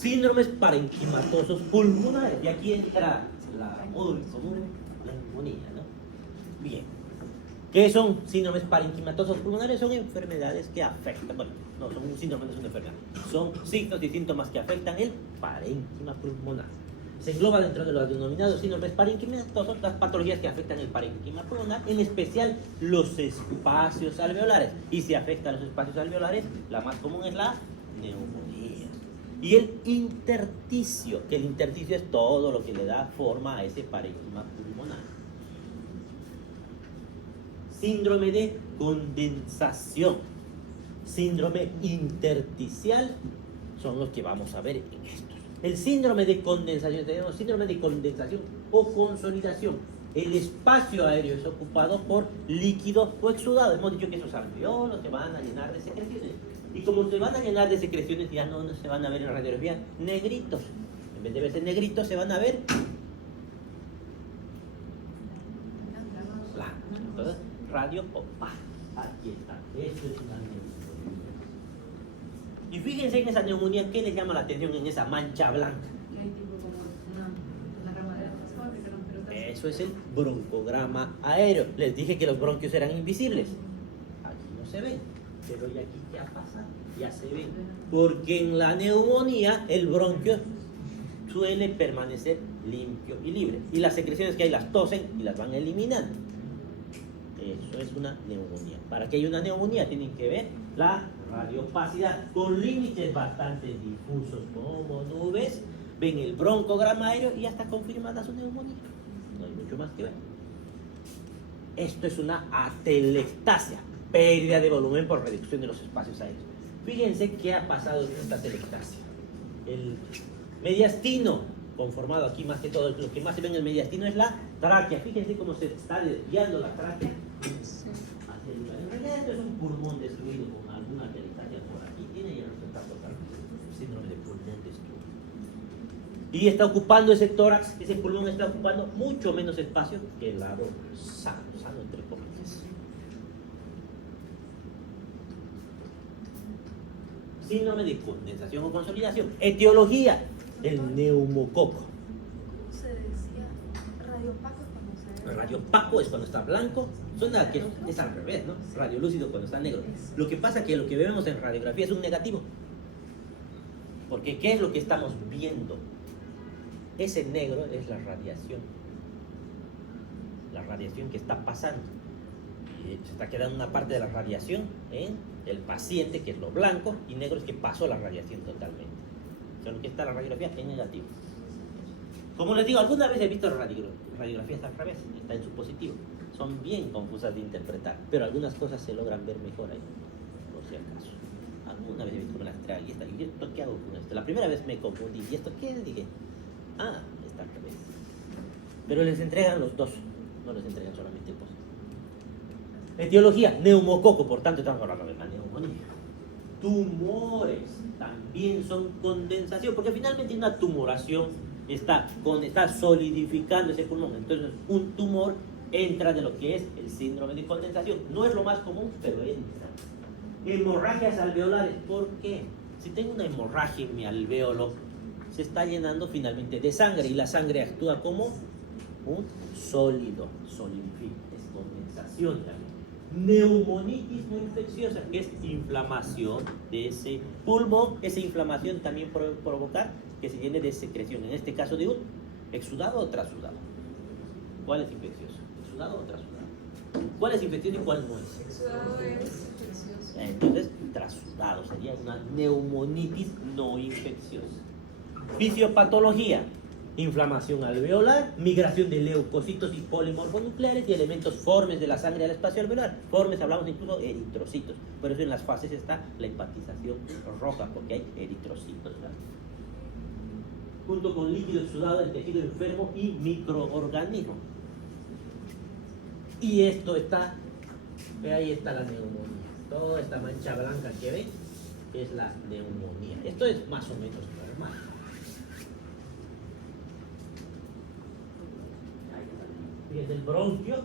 Síndromes parenquimatosos pulmonares. Y aquí entra la muy común, la neumonía, ¿no? Bien. ¿Qué son síndromes parenquimatosos pulmonares? Son enfermedades que afectan, bueno, no, son un síndrome, no es una enfermedad. Son signos y síntomas que afectan el parénquima pulmonar. Se engloba dentro de los denominados síndromes parenquimatosos las patologías que afectan el parénquima pulmonar, en especial los espacios alveolares. Y si afectan los espacios alveolares, la más común es la neumonía. Y el intersticio, que el intersticio es todo lo que le da forma a ese parénquima pulmonar. Síndrome de condensación, síndrome intersticial, son los que vamos a ver en estos. El síndrome de condensación, tenemos síndrome de condensación o consolidación. El espacio aéreo es ocupado por líquido o exudado. Hemos dicho que esos alveolos se van a llenar de secreciones. Y como se van a llenar de secreciones, ya no se van a ver en radiografía negritos. En vez de verse negritos, se van a ver blancos. Entonces, radio opaco. Aquí está. Eso es una neumonía. Y fíjense en esa neumonía, ¿qué les llama la atención en esa mancha blanca? Eso es el broncograma aéreo. Les dije que los bronquios eran invisibles. Aquí no se ven. Pero ¿y aquí qué ha pasado? Ya se ven. Porque en la neumonía el bronquio suele permanecer limpio y libre. Y las secreciones que hay las tosen y las van eliminando. Eso es una neumonía. Para que haya una neumonía tienen que ver la radiopacidad con límites bastante difusos como nubes. Ven el broncograma aéreo y ya está confirmada su neumonía. No hay mucho más que ver. Esto es una atelectasia, pérdida de volumen por reducción de los espacios aéreos. Fíjense qué ha pasado en esta atelectasia. El mediastino, conformado aquí más que todo, lo que más se ve en el mediastino es la tráquea. Fíjense cómo se está desviando la tráquea. En realidad esto es un pulmón destruido con alguna atelectasia por aquí. Tiene ya no está tocando síndrome de pulmón destruido. Y está ocupando ese tórax, ese pulmón está ocupando mucho menos espacio que el lado sano entre comillas. Síndrome de condensación o consolidación. Etiología, el neumococo. ¿Cómo se decía? Radiopaco cuando se... Radiopaco es cuando está blanco, suena que es al revés, ¿no? Radiolúcido cuando está negro. Lo que pasa es que lo que vemos en radiografía es un negativo. Porque ¿qué es lo que estamos viendo? Ese negro es la radiación. La radiación que está pasando. Y se está quedando una parte de la radiación en el paciente, que es lo blanco, y negro es que pasó la radiación totalmente. O sea, lo que está la radiografía es negativo. Como les digo, alguna vez he visto radiografías al revés, está en su positivo. Son bien confusas de interpretar, pero algunas cosas se logran ver mejor ahí, por si acaso. Alguna vez he visto que me las trae y esto, ¿qué hago con esto? La primera vez me confundí, ¿y esto qué? Dije, está al revés. Pero les entregan los dos, no les entregan solamente el positivo. Etiología, neumococo, por tanto estamos hablando de la neumonía. Tumores también son condensación, porque finalmente una tumoración está solidificando ese pulmón. Entonces un tumor entra de lo que es el síndrome de condensación. No es lo más común, pero entra. Hemorragias alveolares, ¿por qué? Si tengo una hemorragia en mi alvéolo, se está llenando finalmente de sangre y la sangre actúa como un sólido, solidifica, es condensación también. Neumonitis no infecciosa, que es inflamación de ese pulmón. Esa inflamación también puede provocar que se llene de secreción, en este caso de un exudado o trasudado. ¿Cuál es infeccioso? ¿Exudado o trasudado? ¿Cuál es infeccioso y cuál no es? Exudado es infeccioso. Entonces, trasudado sería una neumonitis no infecciosa. Fisiopatología: inflamación alveolar, migración de leucocitos y polimorfonucleares y elementos formes de la sangre al espacio alveolar. Formes, hablamos incluso de eritrocitos. Por eso en las fases está la hepatización roja, porque hay eritrocitos, ¿verdad? Junto con líquido exudado del tejido enfermo y microorganismos. Y esto está, ahí está la neumonía. Toda esta mancha blanca que ven es la neumonía. Esto es más o menos normal. Fíjense el bronquio,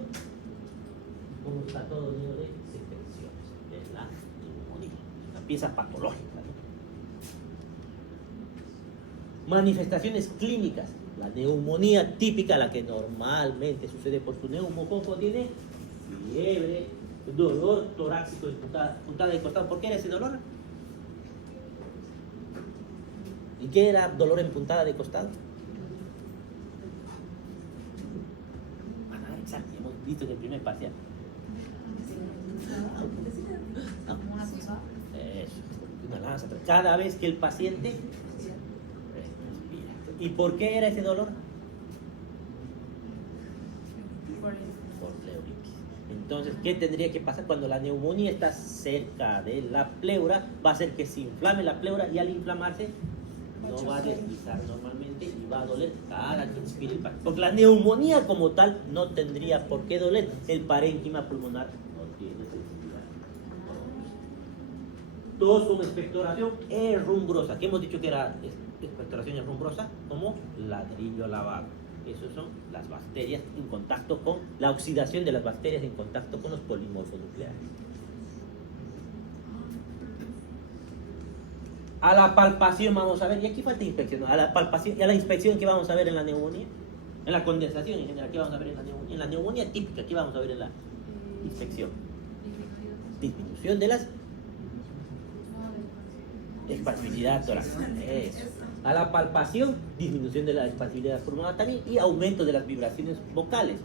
como está todo lleno de secreciones. Es la neumonía, una pieza patológica, ¿no? Manifestaciones clínicas. La neumonía típica, la que normalmente sucede por su neumococo, tiene fiebre, dolor torácico en puntada de costado. ¿Por qué era ese dolor? ¿Y qué era dolor en puntada de costado? Exacto, hemos visto en el primer parcial. Eso, una lanza. Cada vez que el paciente respira. ¿Y por qué era ese dolor? Por pleuritis. Entonces, ¿qué tendría que pasar cuando la neumonía está cerca de la pleura? Va a hacer que se inflame la pleura y al inflamarse no va a deslizar normalmente y va a doler cada que inspire el paciente. Porque la neumonía como tal no tendría por qué doler. El parénquima pulmonar no tiene sensibilidad. Todos con expectoración herrumbrosa. ¿Qué hemos dicho que era expectoración herrumbrosa? Como ladrillo lavado. Esas son las bacterias en contacto con la oxidación de las bacterias en contacto con los polimorfos nucleares. A la palpación vamos a ver, y aquí falta inspección, a la palpación y a la inspección que vamos a ver en la neumonía, en la condensación en general, ¿qué vamos a ver en la neumonía típica? ¿Qué vamos a ver en la inspección? Disminución de las expansibilidad torácica. A la palpación, disminución de la expansibilidad pulmonar también y aumento de las vibraciones vocales.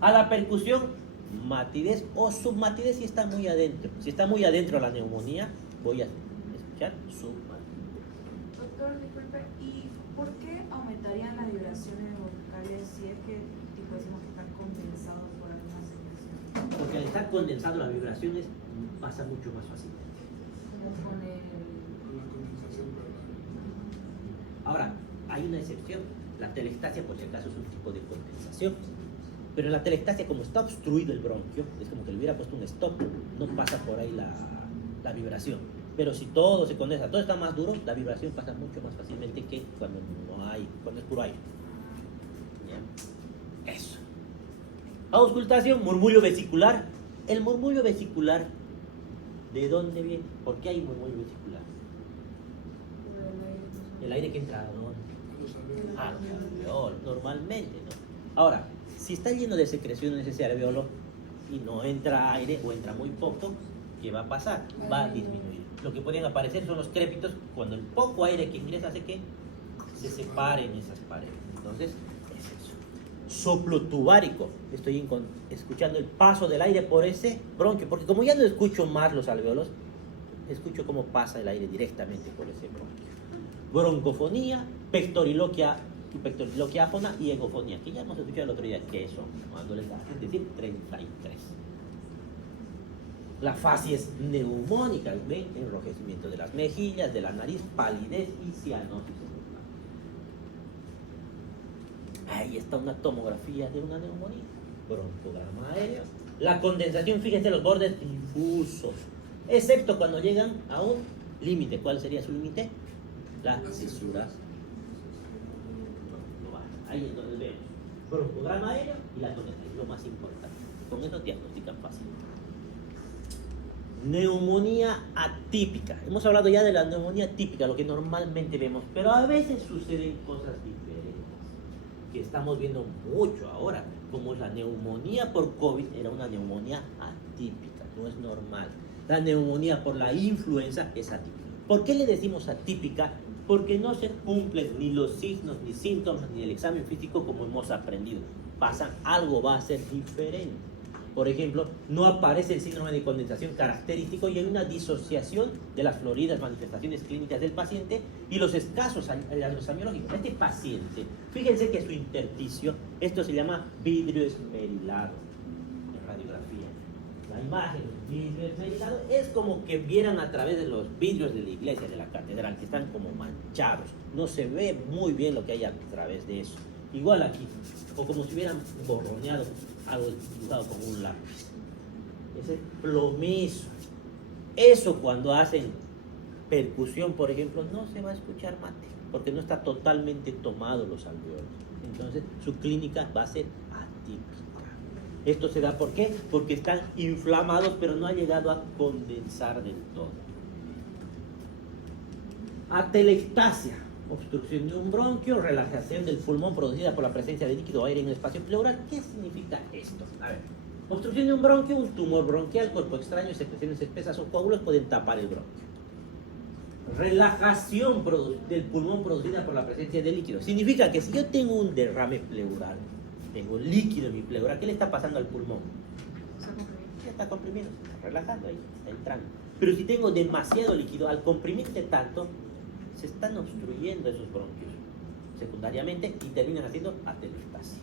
A la percusión, matidez o submatidez si está muy adentro. Si está muy adentro la neumonía, voy a escuchar submatidez. Doctor, disculpe, ¿y por qué aumentarían las vibraciones vocales si es que tipo decimos que están condensados por alguna secreción? Porque al estar condensado las vibraciones pasa mucho más fácilmente. Como con el... Ahora, hay una excepción. La telestasia, por si acaso, es un tipo de condensación. Pero en la telestasia, como está obstruido el bronquio, es como que le hubiera puesto un stop, no pasa por ahí la vibración. Pero si todo se condensa, todo está más duro, la vibración pasa mucho más fácilmente que cuando no hay, cuando es puro aire. ¿Ya? Eso. Auscultación, murmullo vesicular. El murmullo vesicular, ¿de dónde viene? ¿Por qué hay murmullo vesicular? El aire que entra, ¿no? A los alveolos, normalmente, ¿no? Ahora, si está lleno de secreciones ese alveolo y no entra aire o entra muy poco, ¿qué va a pasar? Va a disminuir. Lo que pueden aparecer son los crépitos cuando el poco aire que ingresa hace que se separen esas paredes. Entonces, es eso. Soplo tubárico. Estoy escuchando el paso del aire por ese bronquio, porque como ya no escucho más los alveolos, escucho cómo pasa el aire directamente por ese bronquio. Broncofonía, pectoriloquia áfona y egofonía, que ya hemos escuchado el otro día que son, cuando les hacen decir 33. La facies neumónica, ¿ven? Enrojecimiento de las mejillas, de la nariz, palidez y cianosis. Ahí está una tomografía de una neumonía, broncograma aéreo. La condensación, fíjense los bordes difusos, excepto cuando llegan a un límite. ¿Cuál sería su límite? Las cisuras. Ahí es donde vemos broncograma aéreo y la condensación, lo más importante. Con eso diagnostican fácil. Neumonía atípica. Hemos hablado ya de la neumonía típica, lo que normalmente vemos, pero a veces suceden cosas diferentes que estamos viendo mucho ahora, como la neumonía por COVID era una neumonía atípica, no es normal. La neumonía por la influenza es atípica. ¿Por qué le decimos atípica? Porque no se cumplen ni los signos, ni síntomas, ni el examen físico como hemos aprendido. Pasan, algo va a ser diferente. Por ejemplo, no aparece el síndrome de condensación característico y hay una disociación de las floridas manifestaciones clínicas del paciente y los escasos hallazgos semiológicos. Este paciente, fíjense que su intersticio, esto se llama vidrio esmerilado en radiografía. La imagen del vidrio esmerilado es como que vieran a través de los vidrios de la iglesia, de la catedral, que están como manchados. No se ve muy bien lo que hay a través de eso. Igual aquí, o como si hubieran borroneado algo dibujado con un lápiz. Ese plomizo. Eso cuando hacen percusión, por ejemplo, no se va a escuchar mate, porque no está totalmente tomado los alveolos. Entonces, su clínica va a ser atípica. Esto se da ¿por qué? Porque están inflamados, pero no ha llegado a condensar del todo. Atelectasia. Obstrucción de un bronquio, relajación del pulmón producida por la presencia de líquido o aire en el espacio pleural. ¿Qué significa esto? A ver, obstrucción de un bronquio, un tumor bronquial, cuerpo extraño, secreciones espesas o coágulos pueden tapar el bronquio. Relajación del pulmón producida por la presencia de líquido. Significa que si yo tengo un derrame pleural, tengo líquido en mi pleura, ¿qué le está pasando al pulmón? Ya está comprimiendo, se está relajando ahí, está entrando. Pero si tengo demasiado líquido, al comprimirse tanto, se están obstruyendo esos bronquios secundariamente y terminan haciendo atelectasia.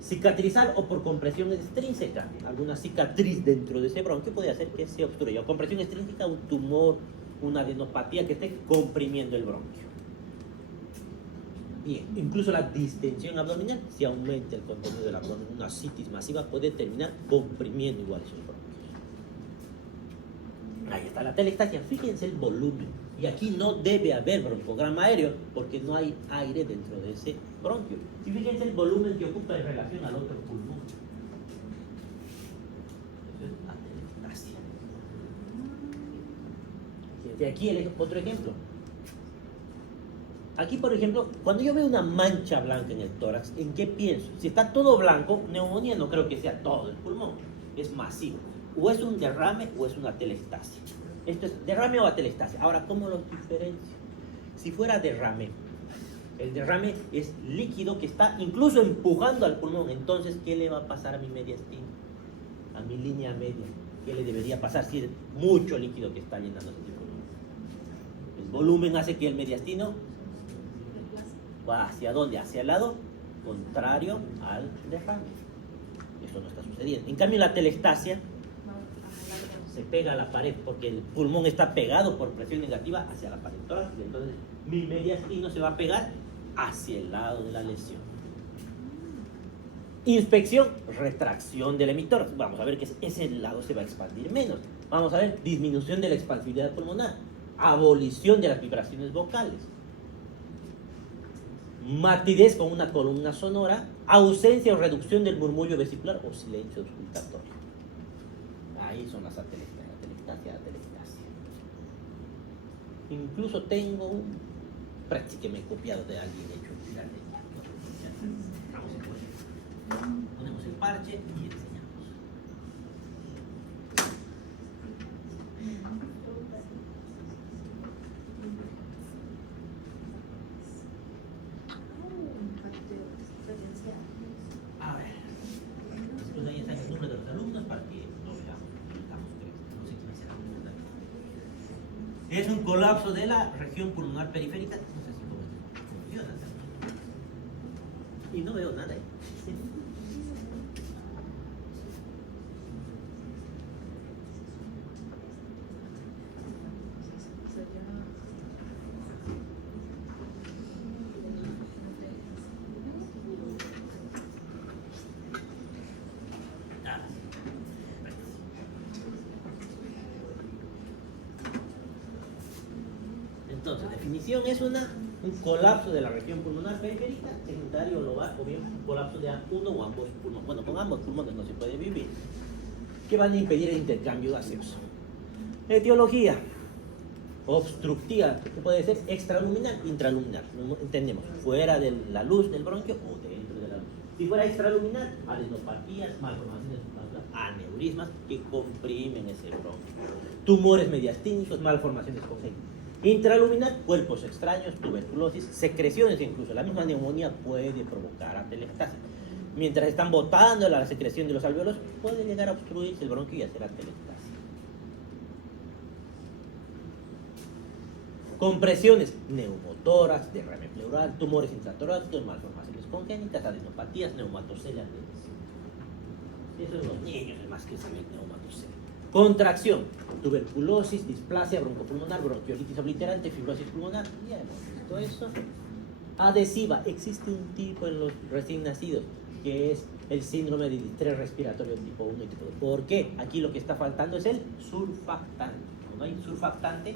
Cicatrizar o por compresión extrínseca. Alguna cicatriz dentro de ese bronquio puede hacer que se obstruya. O compresión extrínseca, un tumor, una adenopatía que esté comprimiendo el bronquio. Bien, incluso la distensión abdominal, si aumenta el contenido del abdomen, una citis masiva puede terminar comprimiendo igual esos bronquios. Ahí está la atelectasia. Fíjense el volumen. Y aquí no debe haber broncograma aéreo porque no hay aire dentro de ese bronquio. Y fíjense el volumen que ocupa en relación al otro pulmón. Eso es atelectasia. Fíjense aquí otro ejemplo. Aquí, por ejemplo, cuando yo veo una mancha blanca en el tórax, ¿en qué pienso? Si está todo blanco, neumonía no creo que sea todo el pulmón. Es masivo. O es un derrame o es una atelectasia. Esto es derrame o atelectasia. Ahora, ¿cómo los diferencio? Si fuera derrame, el derrame es líquido que está incluso empujando al pulmón. Entonces, ¿qué le va a pasar a mi mediastino? A mi línea media. ¿Qué le debería pasar si es mucho líquido que está llenando ese pulmón? El volumen hace que el mediastino va hacia dónde? Hacia el lado contrario al derrame. Esto no está sucediendo. En cambio, la atelectasia se pega a la pared porque el pulmón está pegado por presión negativa hacia la pared torácica. Entonces, mi mediastino se va a pegar hacia el lado de la lesión. Inspección, retracción del emitor. Vamos a ver que ese lado se va a expandir menos. Vamos a ver disminución de la expansividad pulmonar, abolición de las vibraciones vocales, matidez con una columna sonora, ausencia o reducción del murmullo vesicular o silencio auscultatorio. Ahí son las atelectasia. Incluso tengo un práctico que me he copiado de alguien hecho en Filadelfia. Ponemos el parche y enseñamos. A ver, después ahí está el nombre de los alumnos para que lo veamos. No sé quién será. Es un colapso de la región pulmonar periférica. No sé si funciona. Y no veo nada ahí. Entonces, definición es un colapso de la región pulmonar periférica, secundario lobar, o bien un colapso de uno o ambos pulmones. Bueno, con ambos pulmones no se puede vivir, que van a impedir el intercambio gaseoso. Etiología obstructiva, que puede ser extraluminal, intraluminal. Entendemos, fuera de la luz del bronquio o dentro de la luz. Si fuera extraluminal, adenopatías, malformaciones, aneurismas que comprimen ese bronquio. Tumores mediastínicos, malformaciones congénitas. Intraluminal, cuerpos extraños, tuberculosis, secreciones, incluso la misma neumonía puede provocar atelectasia. Mientras están botando la secreción de los alveolos, puede llegar a obstruirse el bronquio y hacer atelectasia. Compresiones, neumotórax, derrame pleural, tumores intratorácicos, malformaciones congénitas, adenopatías, neumatocelias. Eso en los niños es más que saber neumatocelias. Contracción, tuberculosis, displasia broncopulmonar, bronquiolitis obliterante, fibrosis pulmonar, ya hemos visto eso. Adhesiva, existe un tipo en los recién nacidos que es el síndrome de distrés respiratorio tipo 1 y tipo 2. ¿Por qué? Aquí lo que está faltando es el surfactante. Cuando hay surfactante,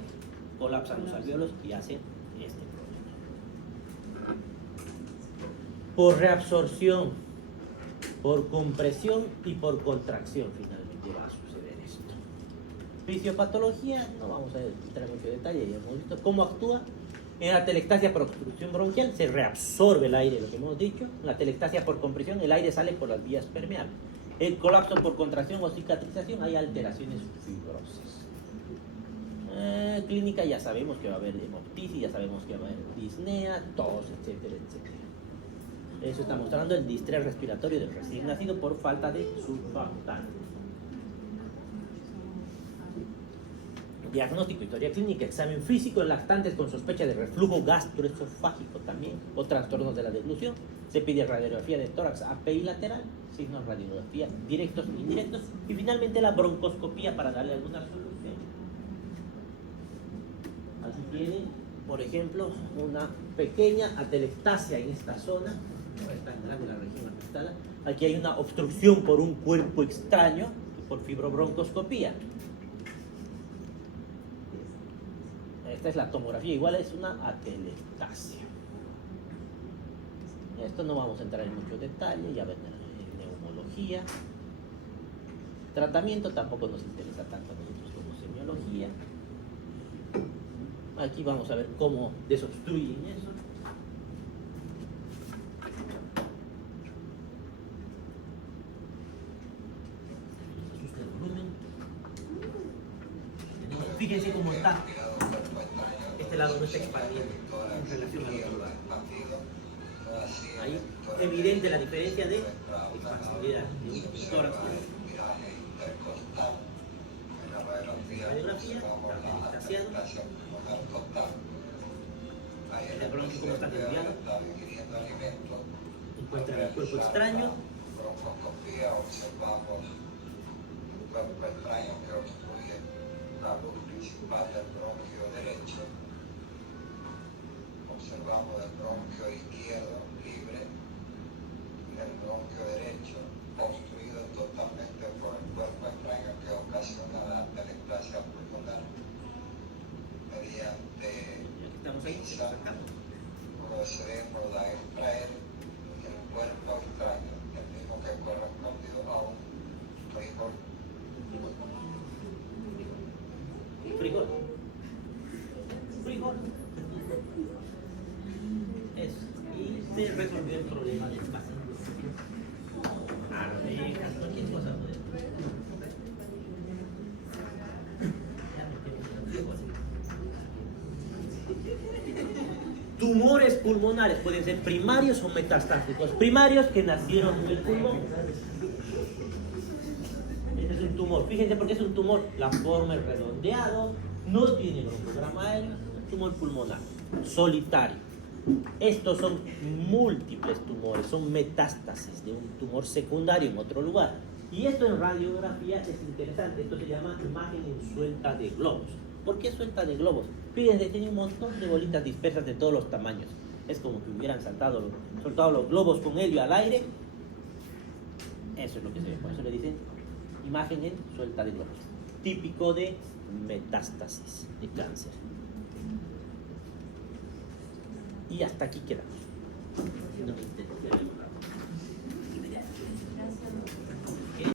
colapsan los alveolos y hacen este problema. Por reabsorción, por compresión y por contracción finalmente va a suceder esto. Fisiopatología, no vamos a entrar en mucho detalle, ya hemos visto cómo actúa. En la atelectasia por obstrucción bronquial se reabsorbe el aire, lo que hemos dicho. En la atelectasia por compresión el aire sale por las vías permeables. El colapso por contracción o cicatrización hay alteraciones fibrosas. Clínica ya sabemos que va a haber hemoptisis, ya sabemos que va a haber disnea, tos, etcétera, etcétera. Eso está mostrando el distrés respiratorio del recién nacido por falta de surfactante. Diagnóstico, historia clínica, examen físico en lactantes con sospecha de reflujo gastroesofágico también o trastornos de la deglución. Se pide radiografía de tórax apilateral, signos radiografía directos e indirectos y finalmente la broncoscopía para darle alguna solución. Aquí tienen, por ejemplo, una pequeña atelectasia en esta zona. Está en la región afectada. Aquí hay una obstrucción por un cuerpo extraño por fibrobroncoscopía. Esta es la tomografía, igual es una atelectasia. Esto no vamos a entrar en mucho detalle, ya ven en neumología. Tratamiento tampoco nos interesa tanto a nosotros como semiología. Aquí vamos a ver cómo desobstruyen eso. Ajuste el volumen. Fíjense cómo está. Este lado no está expandiendo en relación al otro lado. Ahí evidente la diferencia de expansibilidad de un tórax. Radiografía, atelectasiado. El bronquio cómo está desviado. Encuentran el cuerpo extraño. La luz principal del bronquio derecho. Observamos el bronquio izquierdo libre y el bronquio derecho obstruido totalmente por el cuerpo extraño que ocasiona la atelectasia pulmonar mediante pinza procedemos a extraer el cuerpo extraño, el mismo que correspondió a un frijol. Frijol. Frijol. Eso. Y se resolvió el problema del paciente. Arvejas, cualquier cosa. Tumores pulmonares pueden ser primarios o metastásicos. Primarios que nacieron en el pulmón. Este es un tumor. Fíjense por qué es un tumor. La forma es redondeado, no tiene broncograma aéreo, es un tumor pulmonar, solitario. Estos son múltiples tumores, son metástasis de un tumor secundario en otro lugar. Y esto en radiografía es interesante. Esto se llama imagen en suelta de globos. ¿Por qué suelta de globos? Fíjense, tiene un montón de bolitas dispersas de todos los tamaños. Es como que hubieran soltado los globos con helio al aire. Eso es lo que se ve. Por eso le dicen imagen en suelta de globos. Típico de metástasis de cáncer. Y hasta aquí quedamos. No me interesa.